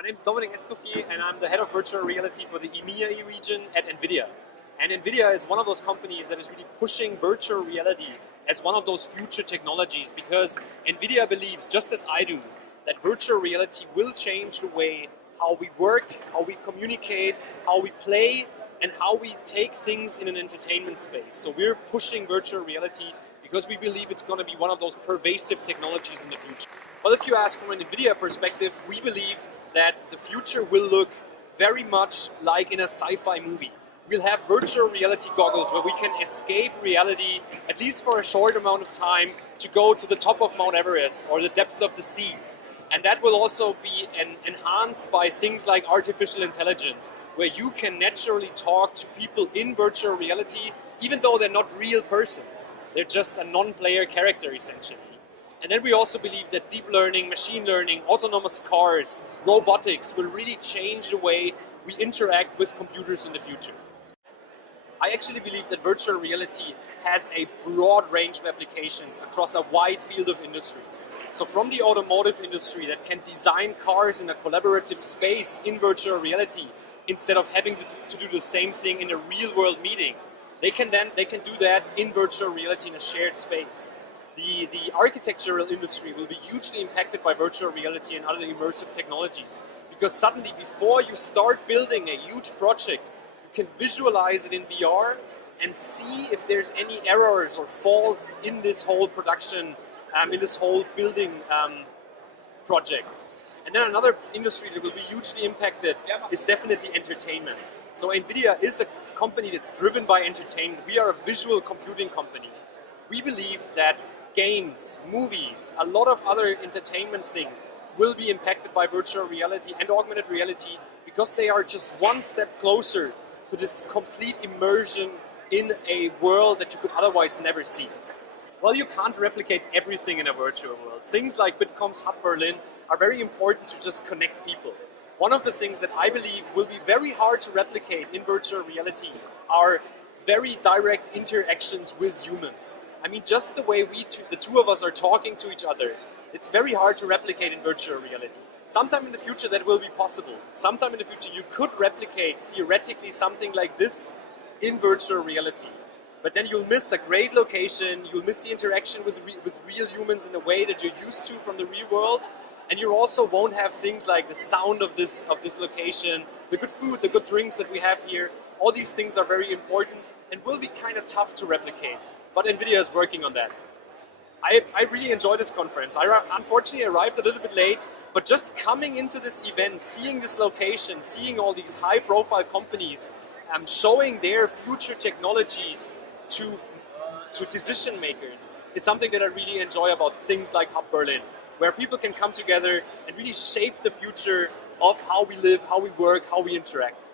My name is Dominic Eskofier and I'm the head of virtual reality for the EMEAI region at NVIDIA. And NVIDIA is one of those companies that is really pushing virtual reality as one of those future technologies because NVIDIA believes, just as I do, that virtual reality will change the way how we work, how we communicate, how we play, and how we take things in an entertainment space. So we're pushing virtual reality because we believe it's going to be one of those pervasive technologies in the future. Well, if you ask from an NVIDIA perspective, we believe that the future will look very much like in a sci-fi movie. We'll have virtual reality goggles where we can escape reality, at least for a short amount of time, to go to the top of Mount Everest or the depths of the sea. And that will also be enhanced by things like artificial intelligence, where you can naturally talk to people in virtual reality, even though they're not real persons. They're just a non-player character, essentially. And then we also believe that deep learning, machine learning, autonomous cars, robotics will really change the way we interact with computers in the future. I actually believe that virtual reality has a broad range of applications across a wide field of industries. So from the automotive industry that can design cars in a collaborative space in virtual reality instead of having to do the same thing in a real world meeting, they can do that in virtual reality in a shared space. The architectural industry will be hugely impacted by virtual reality and other immersive technologies, because suddenly before you start building a huge project, you can visualize it in VR and see if there's any errors or faults in this whole production, in this whole building project. And then another industry that will be hugely impacted is definitely entertainment. So NVIDIA is a company that's driven by entertainment. We are a visual computing company. We believe that games, movies, a lot of other entertainment things will be impacted by virtual reality and augmented reality because they are just one step closer to this complete immersion in a world that you could otherwise never see. Well, you can't replicate everything in a virtual world. Things like Bitkom's hub.berlin are very important to just connect people. One of the things that I believe will be very hard to replicate in virtual reality are very direct interactions with humans. I mean, just the way the two of us are talking to each other, it's very hard to replicate in virtual reality. Sometime in the future that will be possible. Sometime in the future you could replicate theoretically something like this in virtual reality. But then you'll miss a great location, you'll miss the interaction with real humans in a way that you're used to from the real world, and you also won't have things like the sound of this location, the good food, the good drinks that we have here. All these things are very important and will be kind of tough to replicate. But NVIDIA is working on that. I really enjoyed this conference. I unfortunately arrived a little bit late, but just coming into this event, seeing this location, seeing all these high-profile companies showing their future technologies to decision makers is something that I really enjoy about things like Hub Berlin, where people can come together and really shape the future of how we live, how we work, how we interact.